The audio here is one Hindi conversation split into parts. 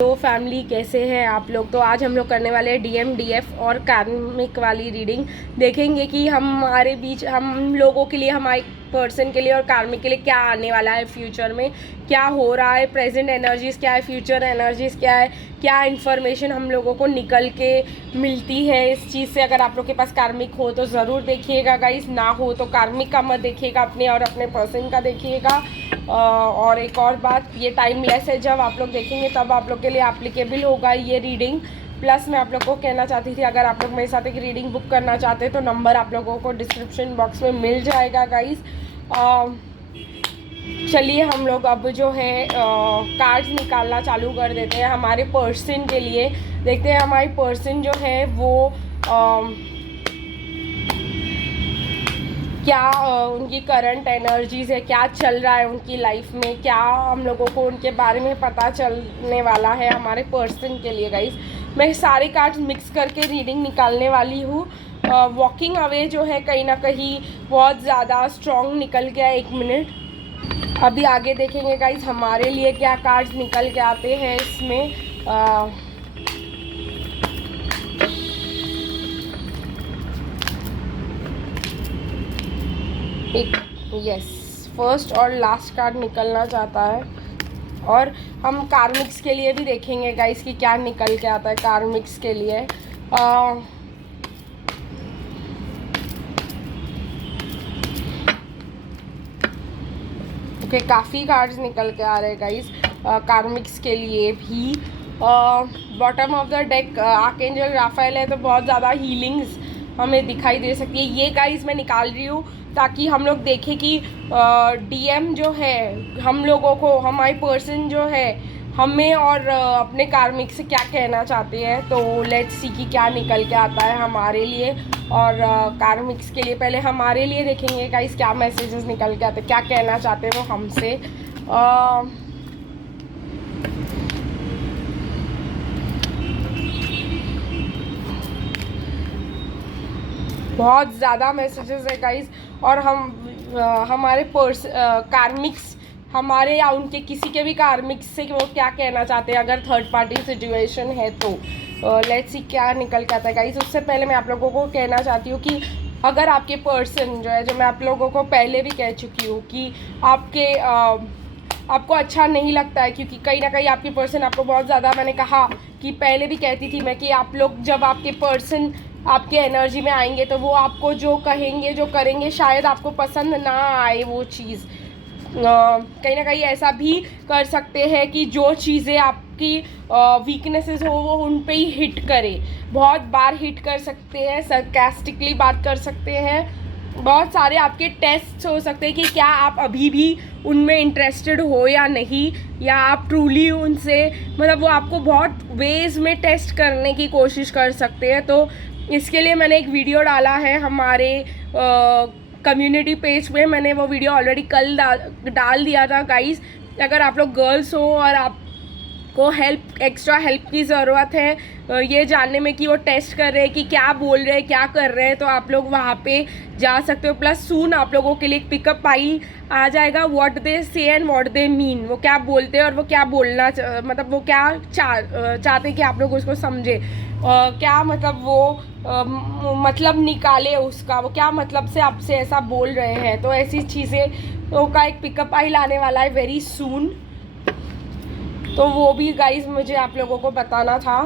तो फैमिली कैसे हैं आप लोग। तो आज हम लोग करने वाले हैं डीएम डीएफ और कार्मिक वाली रीडिंग। देखेंगे कि हमारे बीच हम लोगों के लिए, हमारे पर्सन के लिए और कार्मिक के लिए क्या आने वाला है, फ्यूचर में क्या हो रहा है, प्रेजेंट एनर्जीज़ क्या है, फ्यूचर एनर्जीज़ क्या है, क्या इन्फॉर्मेशन हम लोगों को निकल के मिलती है इस चीज़ से। अगर आप लोग के पास कार्मिक हो तो ज़रूर देखिएगा गाइस, ना हो तो कार्मिक का मत देखिएगा, अपने और अपने पर्सन का देखिएगा। और एक और बात, ये टाइमलेस है, जब आप लोग देखेंगे तब आप लोग के लिए एप्लीकेबल होगा ये रीडिंग। प्लस मैं आप लोग को कहना चाहती थी, अगर आप लोग मेरे साथ एक रीडिंग बुक करना चाहते हैं तो नंबर आप लोगों को डिस्क्रिप्शन बॉक्स में मिल जाएगा गाइस। चलिए हम लोग अब जो है कार्ड्स निकालना चालू कर देते हैं हमारे पर्सन के लिए। देखते हैं हमारी पर्सन जो है वो क्या उनकी करंट एनर्जीज़ है, क्या चल रहा है उनकी लाइफ में, क्या हम लोगों को उनके बारे में पता चलने वाला है हमारे पर्सन के लिए गाइस। मैं सारे कार्ड्स मिक्स करके रीडिंग निकालने वाली हूँ। वॉकिंग अवे जो है कहीं ना कहीं बहुत ज़्यादा स्ट्रॉन्ग निकल गया। 1 मिनट, अभी आगे देखेंगे गाइस हमारे लिए क्या कार्ड्स निकल के आते हैं इसमें। एक यस, फर्स्ट और लास्ट कार्ड निकलना चाहता है। और हम कार्मिक्स के लिए भी देखेंगे गाइस कि क्या निकल के आता है कार्मिक्स के लिए। ओके, काफ़ी कार्ड्स निकल के आ रहे हैं गाइस कार्मिक्स के लिए भी। Bottom of the deck archangel Raphael है, तो बहुत ज़्यादा हीलिंग्स हमें दिखाई दे सकती है। ये गाइस मैं निकाल रही हूँ ताकि हम लोग देखें कि डीएम जो है हम लोगों को, हमारी पर्सन जो है हमें और अपने कार्मिक से क्या कहना चाहते हैं। तो लेट्स सी कि क्या निकल के आता है हमारे लिए और कार्मिक्स के लिए। पहले हमारे लिए देखेंगे गाइस क्या मैसेजेस निकल के आते हैं, क्या कहना चाहते हैं वो हमसे। बहुत ज़्यादा मैसेजेस है गाइस। और हमारे कार्मिक्स हमारे या उनके किसी के भी कार्मिक्स से वो क्या कहना चाहते हैं, अगर थर्ड पार्टी सिचुएशन है तो लेट्स सी क्या निकल के आता है गाइस। उससे पहले मैं आप लोगों को कहना चाहती हूँ कि अगर आपके पर्सन जो है, जो मैं आप लोगों को पहले भी कह चुकी हूँ कि आपको अच्छा नहीं लगता है, क्योंकि कहीं ना कहीं आपकी पर्सन आपको बहुत ज़्यादा, मैंने कहा कि पहले भी कहती थी मैं कि आप लोग जब आपके पर्सन आपके एनर्जी में आएंगे तो वो आपको जो कहेंगे जो करेंगे शायद आपको पसंद ना आए वो चीज़। कहीं ना कहीं ऐसा भी कर सकते हैं कि जो चीज़ें आपकी वीकनेसेस हो वो उन पे ही हिट करे, बहुत बार हिट कर सकते हैं, सरकास्टिकली बात कर सकते हैं। बहुत सारे आपके टेस्ट हो सकते हैं कि क्या आप अभी भी उनमें इंटरेस्टेड हो या नहीं, या आप ट्रूली उनसे, मतलब वो आपको बहुत वेज में टेस्ट करने की कोशिश कर सकते हैं। तो इसके लिए मैंने एक वीडियो डाला है हमारे कम्युनिटी पेज पे। मैंने वो वीडियो ऑलरेडी कल डाल दिया था गाइस। अगर आप लोग गर्ल्स हो और आपको एक्स्ट्रा हेल्प की ज़रूरत है ये जानने में कि वो टेस्ट कर रहे हैं कि क्या बोल रहे हैं, क्या कर रहे हैं, तो आप लोग वहाँ पे जा सकते हो। प्लस सून आप लोगों के लिए एक पिकअप फाइल आ जाएगा, व्हाट दे से एंड व्हाट दे मीन। वो क्या बोलते हैं और वो क्या बोलना, मतलब वो क्या चाहते कि आप लोग उसको समझे, क्या मतलब वो मतलब निकाले उसका, वो क्या मतलब से आपसे ऐसा बोल रहे हैं। तो ऐसी चीज़ें तो का एक पिकअप फाइल आने वाला है वेरी सून। तो वो भी गाइस मुझे आप लोगों को बताना था।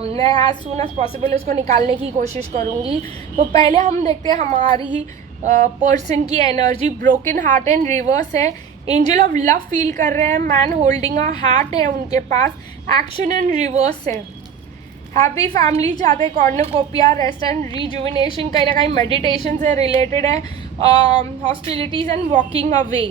मैं एज सून एज पॉसिबल उसको निकालने की कोशिश करूँगी। तो पहले हम देखते हैं हमारी पर्सन की energy. Broken heart and reverse है, एंजल ऑफ लव फील कर रहे हैं, मैन होल्डिंग अ हार्ट है उनके पास, एक्शन एंड रिवर्स है, हैप्पी फैमिली चाहते हैं, कॉर्नोकोपिया, रेस्ट एंड रिजुविनेशन, कहीं ना कहीं मेडिटेशन से रिलेटेड है, hostilities and walking away.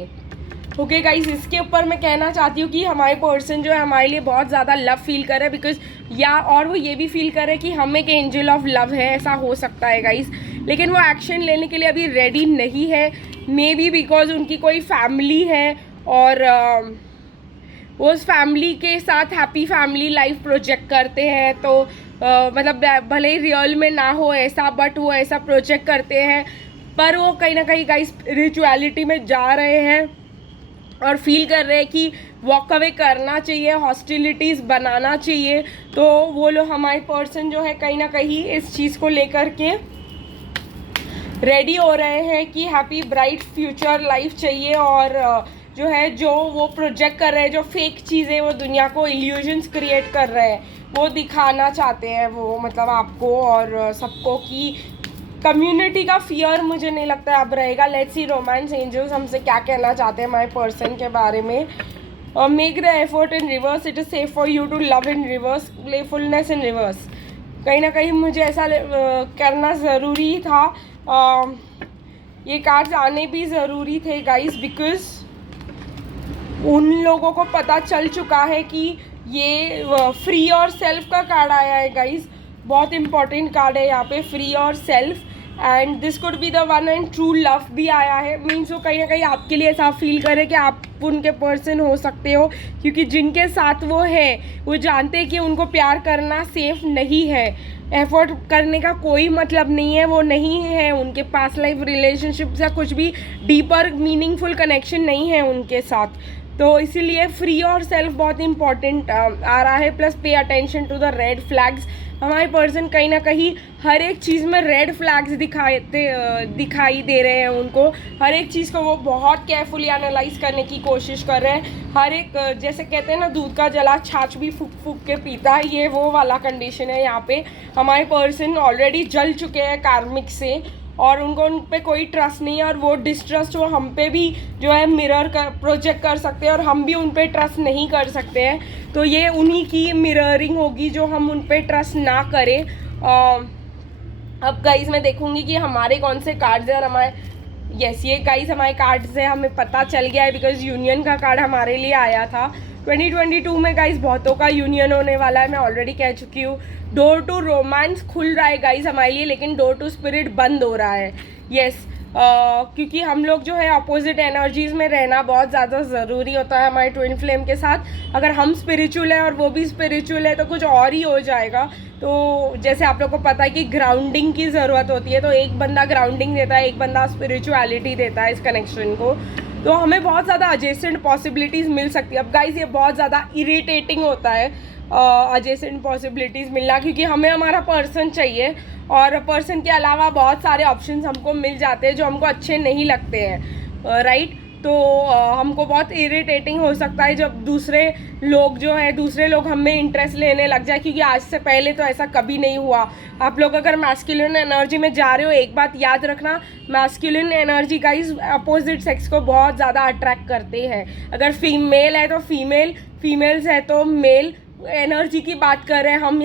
Okay guys, इसके ऊपर मैं कहना चाहती हूँ कि हमारे पर्सन जो है हमारे लिए बहुत ज़्यादा लव फील कर रहे हैं, बिकॉज और वो ये भी फील कर रहे हैं कि हम एक एंजल ऑफ लव है, ऐसा हो सकता है गाइस। लेकिन वो एक्शन लेने के लिए अभी रेडी नहीं है, मे बी बिकॉज उनकी कोई फैमिली है और वो उस फैमिली के साथ हैप्पी फैमिली लाइफ प्रोजेक्ट करते हैं। तो मतलब भले ही रियल में ना हो ऐसा, बट वो ऐसा प्रोजेक्ट करते हैं, पर वो कहीं ना कहीं गाइस स्पिरिचुअलिटी में जा रहे हैं और फील कर रहे हैं कि वॉक अवे करना चाहिए, हॉस्टिलिटीज़ बनाना चाहिए। तो वो लोग हमारे पर्सन जो है कहीं ना कहीं इस चीज़ को लेकर के रेडी हो रहे हैं कि हैप्पी ब्राइट फ्यूचर लाइफ चाहिए। और जो है जो वो प्रोजेक्ट कर रहे हैं, जो फेक चीज़ें वो दुनिया को इल्यूजन्स क्रिएट कर रहे हैं, वो दिखाना चाहते हैं वो मतलब आपको और सबको कि कम्युनिटी का फियर मुझे नहीं लगता अब रहेगा। लेट्स सी रोमांस एंजल्स हमसे क्या कहना चाहते हैं हमारे पर्सन के बारे में। Make the effort in reverse, it is safe for you to love in reverse, playfulness in reverse. कहीं ना कहीं मुझे ऐसा करना ज़रूरी था, ये कार्ड्स आने भी ज़रूरी थे गाइस, बिकॉज उन लोगों को पता चल चुका है कि ये फ्री और सेल्फ का कार्ड आया है गाइस। बहुत इंपॉर्टेंट कार्ड है यहाँ पे, फ्री और self, and this could be the one and true love भी आया है। मीन्स वो कहीं ना कहीं आपके लिए ऐसा फील करे कि आप उनके पर्सन हो सकते हो, क्योंकि जिनके साथ वो है वो जानते हैं कि उनको प्यार करना सेफ नहीं है, एफर्ट करने का कोई मतलब नहीं है, वो नहीं है उनके पास लाइफ रिलेशनशिप या कुछ भी डीपर मीनिंगफुल कनेक्शन नहीं है उनके साथ। तो इसीलिए फ्री और सेल्फ बहुत इंपॉर्टेंट आ रहा है। Plus pay attention to the red flags. हमारे पर्सन कहीं ना कहीं हर एक चीज़ में रेड फ्लैग्स दिखाई दे रहे हैं उनको। हर एक चीज़ को वो बहुत केयरफुली एनालाइज करने की कोशिश कर रहे हैं। हर एक जैसे कहते हैं ना, दूध का जला छाछ भी फूक फूक के पीता है, ये वो वाला कंडीशन है यहाँ पे। हमारे पर्सन ऑलरेडी जल चुके हैं कार्मिक से और उनको उन पे कोई ट्रस्ट नहीं है, और वो डिस्ट्रस्ट वो हम पे भी जो है मिरर कर प्रोजेक्ट कर सकते हैं और हम भी उन पे ट्रस्ट नहीं कर सकते हैं। तो ये उन्हीं की मिररिंग होगी जो हम उन पे ट्रस्ट ना करें। अब गाइस मैं देखूंगी कि हमारे कौन से कार्ड्स हैं और हमारे यस ये गाइस हमारे कार्ड्स हैं, हमें पता चल गया है बिकॉज यूनियन का कार्ड हमारे लिए आया था। 2022 में गाइस बहुतों का यूनियन होने वाला है, मैं ऑलरेडी कह चुकी हूँ। डोर टू रोमांस खुल रहा है गाइस हमारे लिए, लेकिन डोर टू स्पिरिट बंद हो रहा है। यस क्योंकि हम लोग जो है अपोजिट एनर्जीज़ में रहना बहुत ज़्यादा ज़रूरी होता है हमारे ट्विन फ्लेम के साथ। अगर हम स्पिरिचुअल है और वो भी स्पिरिचुअल है तो कुछ और ही हो जाएगा। तो जैसे आप लोग को पता है कि ग्राउंडिंग की ज़रूरत होती है, तो एक बंदा ग्राउंडिंग देता है, एक बंदा स्पिरिचुअलिटी देता है इस कनेक्शन को। तो हमें बहुत ज़्यादा एडजेसेंट पॉसिबिलिटीज़ मिल सकती है। अब गाइस ये बहुत ज़्यादा इरिटेटिंग होता है एडजेसेंट पॉसिबिलिटीज़ मिलना, क्योंकि हमें हमारा पर्सन चाहिए और पर्सन के अलावा बहुत सारे ऑप्शंस हमको मिल जाते हैं जो हमको अच्छे नहीं लगते हैं, राइट। तो हमको बहुत इरिटेटिंग हो सकता है जब दूसरे लोग हम में इंटरेस्ट लेने लग जाए, क्योंकि आज से पहले तो ऐसा कभी नहीं हुआ। आप लोग अगर मैस्कुलिन एनर्जी में जा रहे हो, एक बात याद रखना, masculine energy guys opposite sex को बहुत ज़्यादा अट्रैक्ट करते हैं। अगर फीमेल है तो फीमेल, फीमेल्स है तो मेल एनर्जी की बात कर रहे हैं हम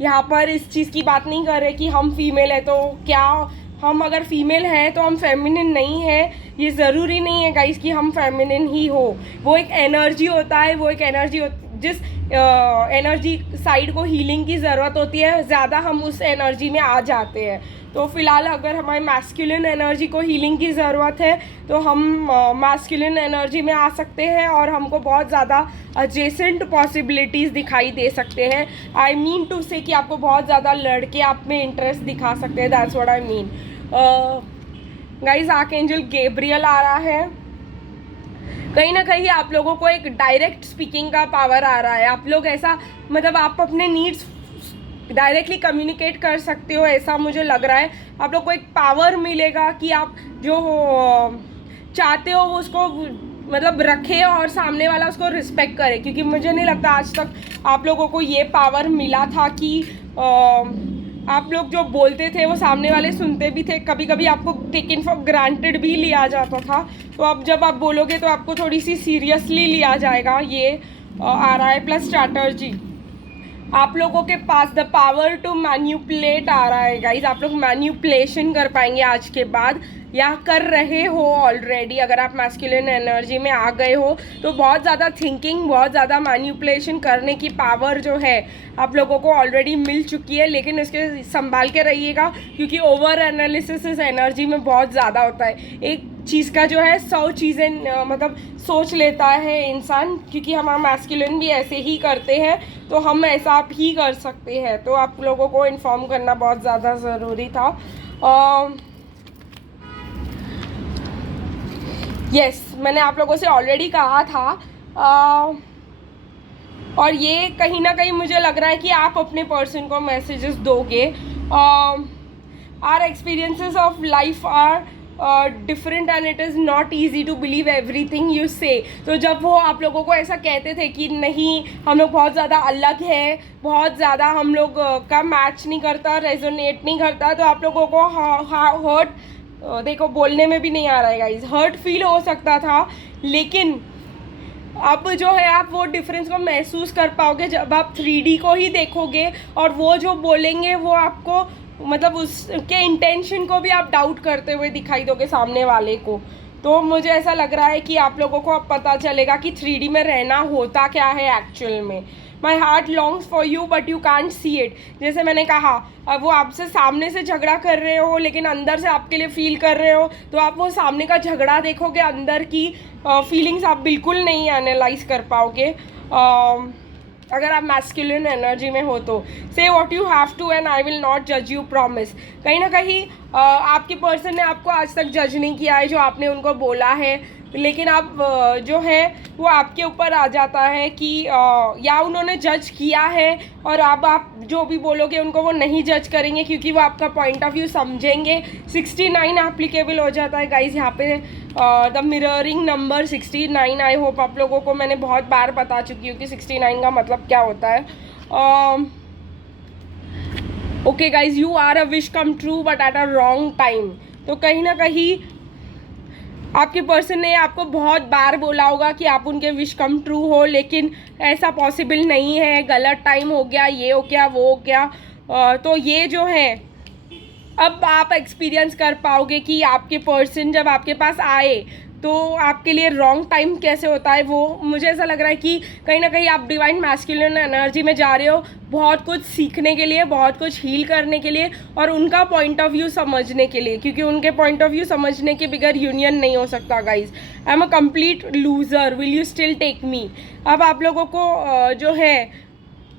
यहाँ पर इस चीज़ की बात नहीं कर रहे कि हम फीमेल है तो क्या हम अगर फीमेल हैं तो हम फेमिनिन नहीं है, ये ज़रूरी नहीं है गाइस कि हम फेमिनिन ही हो। वो एक एनर्जी होता है, वो एक एनर्जी जिस एनर्जी साइड को हीलिंग की ज़रूरत होती है, ज़्यादा हम उस एनर्जी में आ जाते हैं। तो फिलहाल अगर हमारे मैस्कुलिन एनर्जी को हीलिंग की ज़रूरत है तो हम मैस्कुलिन एनर्जी में आ सकते हैं और हमको बहुत ज़्यादा एडजेसेंट पॉसिबिलिटीज़ दिखाई दे सकते हैं। आई मीन टू से कि आपको बहुत ज़्यादा लड़के आप में इंटरेस्ट दिखा सकते हैं, that's what I mean. Guys archangel Gabriel आ रहा है। कहीं ना कहीं आप लोगों को एक डायरेक्ट स्पीकिंग का पावर आ रहा है। आप लोग ऐसा मतलब आप अपने नीड्स डायरेक्टली कम्युनिकेट कर सकते हो, ऐसा मुझे लग रहा है। आप लोग को एक पावर मिलेगा कि आप जो चाहते हो वो उसको मतलब रखे और सामने वाला उसको रिस्पेक्ट करे, क्योंकि मुझे नहीं लगता आज तक आप लोगों को ये पावर मिला था कि आप लोग जो बोलते थे वो सामने वाले सुनते भी थे। कभी कभी आपको टेकन फॉर ग्रांटेड भी लिया जाता था, तो अब जब आप बोलोगे तो आपको थोड़ी सी सीरियसली लिया जाएगा, ये आ रहा है। प्लस स्ट्रैटेजी, आप लोगों के पास द पावर टू मैन्युपुलेट आ रहा है गाइज। आप लोग मैन्युपुलेशन कर पाएंगे आज के बाद, या कर रहे हो ऑलरेडी। अगर आप मैस्कुलिन एनर्जी में आ गए हो तो बहुत ज़्यादा थिंकिंग, बहुत ज़्यादा मैन्युपुलेशन करने की पावर जो है आप लोगों को ऑलरेडी मिल चुकी है। लेकिन इसके संभाल के रहिएगा, क्योंकि ओवर एनालिसिस इस एनर्जी में बहुत ज़्यादा होता है। एक चीज़ का जो है 100 चीज़ें मतलब सोच लेता है इंसान, क्योंकि हमारा मैस्कुलिन भी ऐसे ही करते हैं, तो हम ऐसा भी कर सकते हैं। तो आप लोगों को इन्फॉर्म करना बहुत ज़्यादा ज़रूरी था। यस मैंने आप लोगों से ऑलरेडी कहा था और ये कहीं ना कहीं मुझे लग रहा है कि आप अपने पर्सन को मैसेजेस दोगे. Our experiences of life are different and it is not easy to believe everything you say. तो जब वो आप लोगों को ऐसा कहते थे कि नहीं हम लोग बहुत ज़्यादा अलग हैं, बहुत ज़्यादा हम लोग का मैच नहीं करता, रेजोनेट नहीं करता, तो आप लोगों को हर्ट, देखो बोलने में भी नहीं आ रहा है गाइस, हर्ट फील हो सकता था. लेकिन अब जो है आप वो डिफरेंस को महसूस कर पाओगे जब आप 3D को ही देखोगे, और वो जो बोलेंगे वो आपको मतलब उसके इंटेंशन को भी आप डाउट करते हुए दिखाई दोगे सामने वाले को. तो मुझे ऐसा लग रहा है कि आप लोगों को अब पता चलेगा कि 3D में रहना होता क्या है एक्चुअल में. My heart longs for you but you can't see it. जैसे मैंने कहा, अब वो आपसे सामने से झगड़ा कर रहे हो लेकिन अंदर से आपके लिए फील कर रहे हो, तो आप वो सामने का झगड़ा देखोगे, अंदर की फीलिंग्स आप बिल्कुल नहीं एनालाइज कर पाओगे. अगर आप मैस्कुलिन एनर्जी में हो तो say what you have to and I will not जज यू, प्रॉमिस. कहीं ना कहीं आपके पर्सन ने आपको आज तक जज नहीं किया है जो आपने उनको बोला है, लेकिन आप जो है वो आपके ऊपर आ जाता है कि या उन्होंने जज किया है और अब आप जो भी बोलोगे उनको वो नहीं जज करेंगे क्योंकि वो आपका पॉइंट ऑफ व्यू समझेंगे. 69 एप्लीकेबल हो जाता है गाइज यहाँ पे, the mirroring number 69. I hope आप लोगों को मैंने बहुत बार बता चुकी हूँ कि 69 का मतलब क्या होता है. Okay guys, you are a wish come true but at a wrong time. तो कहीं ना कहीं आपके पर्सन ने आपको बहुत बार बोला होगा कि आप उनके विश कम ट्रू हो, लेकिन ऐसा पॉसिबल नहीं है, गलत टाइम हो गया, ये हो गया, वो हो गया. तो ये जो है अब आप एक्सपीरियंस कर पाओगे कि आपके पर्सन जब आपके पास आए तो आपके लिए रॉन्ग टाइम कैसे होता है. वो मुझे ऐसा लग रहा है कि कहीं ना कहीं आप डिवाइन मैस्कुलिन एनर्जी में जा रहे हो बहुत कुछ सीखने के लिए, बहुत कुछ हील करने के लिए और उनका पॉइंट ऑफ व्यू समझने के लिए, क्योंकि उनके पॉइंट ऑफ व्यू समझने के बगैर यूनियन नहीं हो सकता guys. I am a complete loser, will you still take me. अब आप लोगों को जो है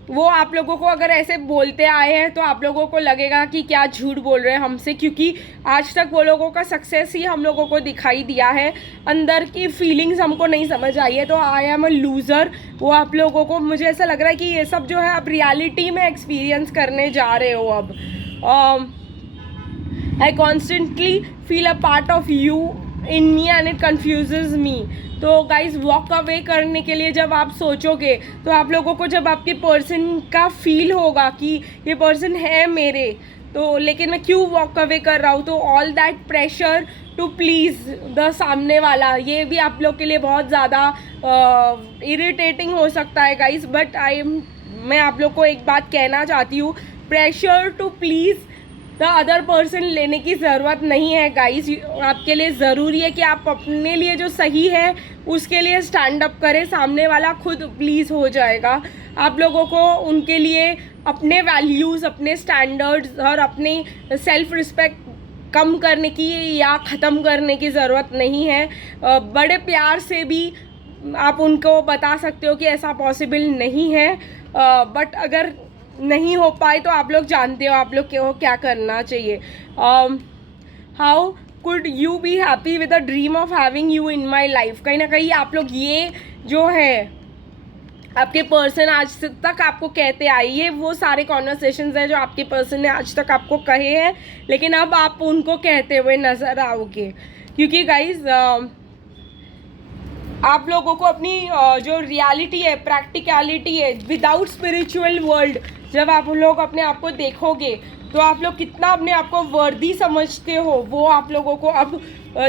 वो आप लोगों को अगर ऐसे बोलते आए हैं तो आप लोगों को लगेगा कि क्या झूठ बोल रहे हैं हमसे, क्योंकि आज तक वो लोगों का सक्सेस ही हम लोगों को दिखाई दिया है, अंदर की फीलिंग्स हमको नहीं समझ आई है. तो आई एम अ लूज़र वो आप लोगों को, मुझे ऐसा लग रहा है कि ये सब जो है आप रियलिटी में एक्सपीरियंस करने जा रहे हो. अब I constantly feel a part of you in me and it confuses me. तो गाइज वॉक अवे करने के लिए जब आप सोचोगे तो आप लोगों को जब आपके पर्सन का फील होगा कि ये पर्सन है मेरे, तो लेकिन मैं क्यों वॉक अवे कर रहा हूँ, तो all that pressure to please the सामने वाला, ये भी आप लोग के लिए बहुत ज़्यादा इरिटेटिंग हो सकता है गाइज. बट मैं आप लोग को एक बात कहना चाहती हूँ, pressure to please the other person लेने की ज़रूरत नहीं है गाइस. आपके लिए ज़रूरी है कि आप अपने लिए जो सही है उसके लिए स्टैंड अप करें, सामने वाला खुद प्लीज़ हो जाएगा. आप लोगों को उनके लिए अपने वैल्यूज़, अपने स्टैंडर्ड्स और अपनी सेल्फ रिस्पेक्ट कम करने की या ख़त्म करने की ज़रूरत नहीं है. बड़े प्यार से भी आप उनको बता सकते हो कि ऐसा पॉसिबल नहीं है, बट अगर नहीं हो पाए तो आप लोग जानते हो आप लोग को क्या करना चाहिए. How could you be happy with the dream of having you in my life. कहीं ना कहीं आप लोग ये जो है आपके पर्सन आज तक आपको कहते आए, ये वो सारे कॉन्वर्सेशंस हैं जो आपके पर्सन ने आज तक आपको कहे हैं, लेकिन अब आप उनको कहते हुए नज़र आओगे. क्योंकि गाइज आप लोगों को अपनी जो रियलिटी है, प्रैक्टिकलिटी है, विदाउट स्पिरिचुअल वर्ल्ड जब आप लोग अपने आप को देखोगे तो आप लोग कितना अपने आप को वर्दी समझते हो वो आप लोगों को अब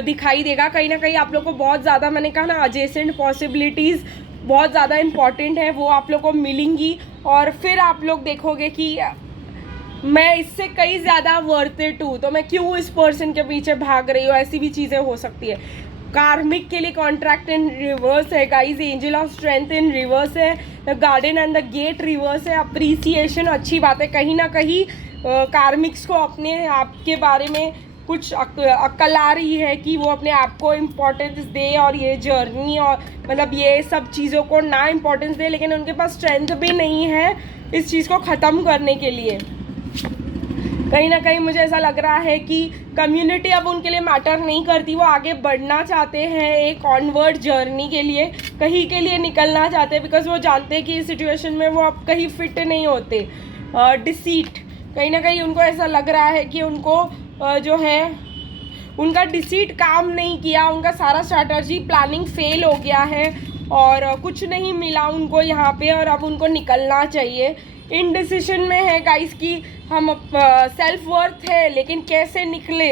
दिखाई देगा. कहीं ना कहीं आप लोग को बहुत ज़्यादा, मैंने कहा ना, एडजेसेंट पॉसिबिलिटीज़ बहुत ज़्यादा इंपॉर्टेंट है, वो आप लोग को मिलेंगी और फिर आप लोग देखोगे कि मैं इससे कई ज़्यादा वर्थ इट हूँ, तो मैं क्यों इस पर्सन के पीछे भाग रही हूँ. ऐसी भी चीज़ें हो सकती है. कार्मिक के लिए कॉन्ट्रैक्ट इन रिवर्स है guys, angel of strength in reverse है, the garden and the gate reverse है. अप्रिसिएशन अच्छी बात है. कहीं ना कहीं कार्मिक्स को अपने आप के बारे में कुछ अक्ल आ रही है कि वो अपने आप को इम्पोर्टेंस दे और ये जर्नी और मतलब ये सब चीज़ों को ना इम्पोर्टेंस दे, लेकिन उनके पास स्ट्रेंथ भी नहीं है इस चीज़ को ख़त्म करने के लिए. कहीं ना कहीं मुझे ऐसा लग रहा है कि कम्युनिटी अब उनके लिए मैटर नहीं करती, वो आगे बढ़ना चाहते हैं एक ऑनवर्ड जर्नी के लिए, कहीं के लिए निकलना चाहते हैं, बिकॉज वो जानते हैं कि इस सिचुएशन में वो अब कहीं फिट नहीं होते। डिसीट, कहीं ना कहीं उनको ऐसा लग रहा है कि उनको जो है उनका डिसीट काम नहीं किया, उनका सारा स्ट्रैटेजी प्लानिंग फेल हो गया है और कुछ नहीं मिला उनको यहाँ पे, और अब उनको निकलना चाहिए। इन डिसीजन में है गाइस कि हम सेल्फ वर्थ है, लेकिन कैसे निकले,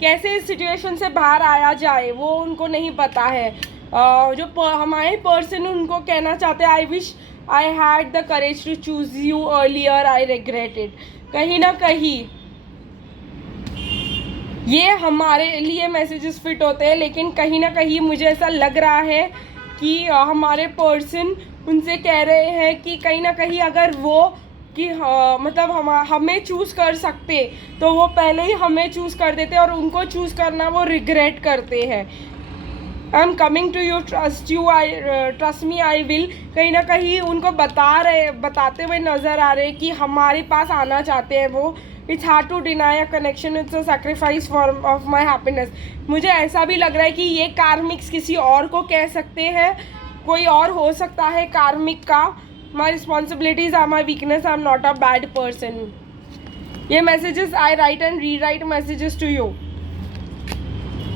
कैसे इस सिचुएशन से बाहर आया जाए वो उनको नहीं पता है। जो हमारे पर्सन उनको कहना चाहते हैं, I wish I had the courage to choose you earlier, I regret it. कहीं ना कहीं ये हमारे लिए मैसेजेस फिट होते हैं, लेकिन कहीं ना कहीं मुझे ऐसा लग रहा है कि हमारे पर्सन उनसे कह रहे हैं कि कहीं ना कहीं अगर वो कि मतलब हमें चूज़ कर सकते तो वो पहले ही हमें चूज़ कर देते, और उनको चूज़ करना वो रिग्रेट करते हैं। I am coming to you, trust you, I trust me, I will. कहीं ना कहीं उनको बताते हुए नज़र आ रहे कि हमारे पास आना चाहते हैं वो। It's hard to deny a connection, it's a sacrifice for of my happiness. मुझे ऐसा भी लग रहा है कि ये कार्मिक्स किसी और को कह सकते हैं, कोई और हो सकता है कार्मिक का। My responsibilities are my weakness, I am not a bad person. ये messages I write and rewrite messages to you.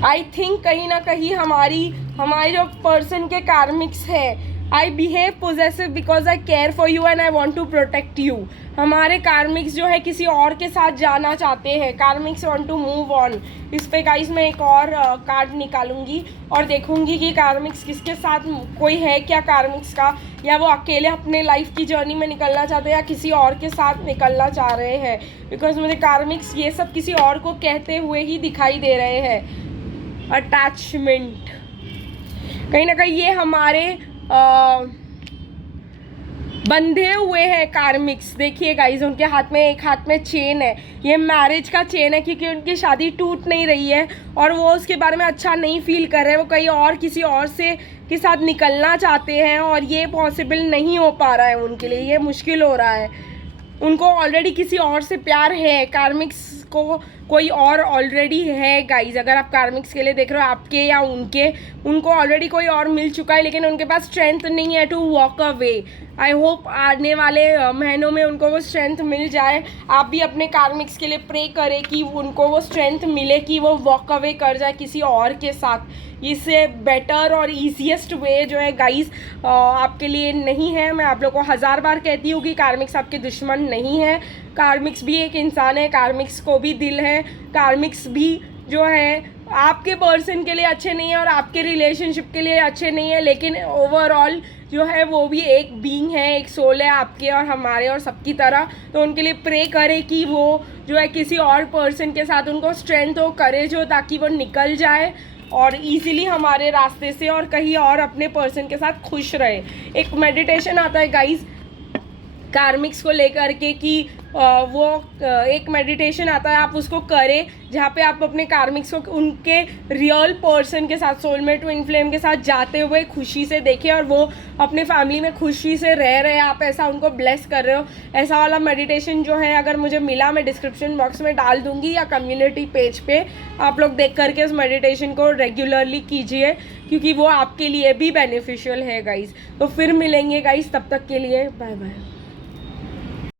I think कहीं ना कहीं हमारे जो पर्सन के कार्मिक्स है, I behave possessive because I care for you and I want to protect you. हमारे कार्मिक्स जो है किसी और के साथ जाना चाहते हैं, karmics want to move on. इस पे गाइस मैं एक और कार्ड निकालूंगी और देखूंगी कि कार्मिक्स किसके साथ, कोई है क्या कार्मिक्स का, या वो अकेले अपने लाइफ की जर्नी में निकलना चाहते हैं या किसी और के साथ निकलना चाह रहे हैं। बिकॉज मुझे कार्मिक्स ये सब किसी और को कहते हुए ही दिखाई दे रहे हैं। अटैचमेंट, कहीं ना कहीं ये हमारे बंधे हुए हैं कार्मिक्स। देखिए गाइज, उनके हाथ में एक हाथ में चेन है, ये मैरिज का चेन है, क्योंकि उनकी शादी टूट नहीं रही है और वो उसके बारे में अच्छा नहीं फील कर रहे हैं। वो कहीं और किसी और से के साथ निकलना चाहते हैं और ये पॉसिबल नहीं हो पा रहा है उनके लिए, ये मुश्किल हो रहा है। उनको ऑलरेडी किसी और से प्यार है, कार्मिक्स को कोई और ऑलरेडी है गाइज। अगर आप कार्मिक्स के लिए देख रहे हो, आपके या उनके, उनको ऑलरेडी कोई और मिल चुका है, लेकिन उनके पास स्ट्रेंथ नहीं है to walk away. I hope आने वाले महीनों में उनको वो स्ट्रेंथ मिल जाए। आप भी अपने कार्मिक्स के लिए प्रे करें कि उनको वो स्ट्रेंथ मिले कि वो वॉक अवे कर जाए किसी और के साथ। इससे बेटर और ईजीएस्ट वे जो है गाइज आपके लिए नहीं है। मैं आप लोग को 1000 बार कहती हूँ कि कार्मिक्स आपके दुश्मन नहीं है। कार्मिक्स भी एक इंसान है, कार्मिक्स को भी दिल है, कार्मिक्स भी जो है आपके पर्सन के लिए अच्छे नहीं है और आपके रिलेशनशिप के लिए अच्छे नहीं है, लेकिन ओवरऑल जो है वो भी एक बीइंग है, एक सोल है आपके और हमारे और सबकी तरह। तो उनके लिए प्रे करें कि वो जो है किसी और पर्सन के साथ उनको स्ट्रेंथ हो, करेज हो, ताकि वो निकल जाए और इजीली हमारे रास्ते से और कहीं और अपने पर्सन के साथ खुश रहे। एक मेडिटेशन आता है गाइज कार्मिक्स को लेकर के कि वो एक मेडिटेशन आता है, आप उसको करें जहाँ पे आप अपने कार्मिक्स को उनके रियल पर्सन के साथ, सोलमेट ट्विन फ्लेम के साथ जाते हुए खुशी से देखें और वो अपने फैमिली में खुशी से रह रहे हैं, आप ऐसा उनको ब्लेस कर रहे हो। ऐसा वाला मेडिटेशन जो है अगर मुझे मिला, मैं डिस्क्रिप्शन बॉक्स में डाल दूंगी या कम्युनिटी पेज पे, आप लोग देख करके उस मेडिटेशन को रेगुलरली कीजिए, क्योंकि वो आपके लिए भी बेनिफिशियल है गाइज। तो फिर मिलेंगे गाइज, तब तक के लिए बाय बाय।